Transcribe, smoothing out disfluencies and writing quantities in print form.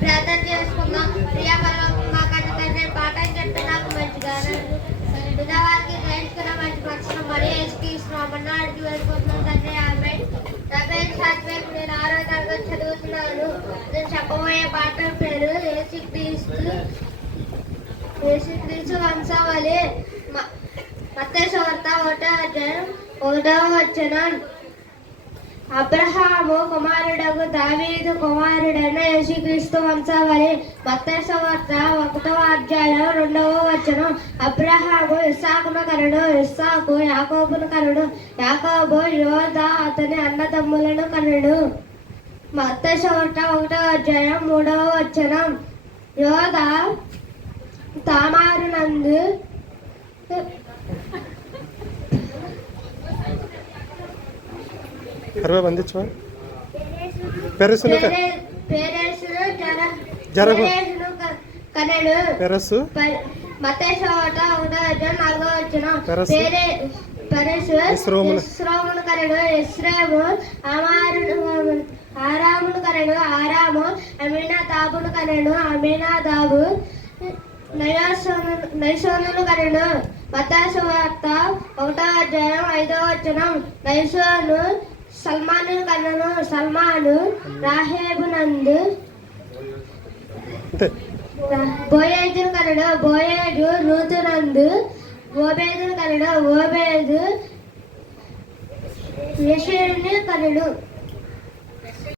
ప్రార్థన చేసుకుందాం. ప్రియపరలోకం మా కన్న తండ్రి, పాఠం చెప్తే నాకు మంచిగా వినవారికి గ్రహించుకున్న మంచి పక్షం మరి యేసుక్రీస్తు అడిగి వెళ్ళిపోతున్నాం తండ్రి. ఆమె నా పేరు సాత్విక్, నేను 6వ తరగతి చదువుతున్నాను. నేను చెప్పబోయే పాఠం పేరు యేసుక్రీస్తు వంశావళి. మత్తయి సువార్త 1వ అధ్యాయం 1వ వచనం. అబ్రహాము కుమారుడగు దావీదు కుమారుడైన యేసుక్రీస్తు వంశావళి. మత్తయి సువార్త 1వ అధ్యాయం 2వ వచనం. అబ్రహాము ఇస్సాకును కనుడు, ఇస్సాకు యాకోబును కనుడు, యాకోబు యోదా అతని అన్నదమ్ములను కనుడు. మత్తయి సువార్త 1వ అధ్యాయం 3వ వచనం. యోదా తామారు నందు ఇస్రోమును కనుడు, ఇస్రేము ఆరామును కనుడు, ఆరాము అమీనాదాబును కనుడు, అమీనాదాబు నయసోనును కనుడు. మత్తయి సువార్త 1వ అధ్యాయం 5వ వచనం. నయసోను సల్మాను కనుడు, సల్మాను రాహేబు నందు బోయేజును కనుడు, బోయేజు రూతు నందు ఓబేదును కనుడు, ఓబేదు యెషూని కనుడు.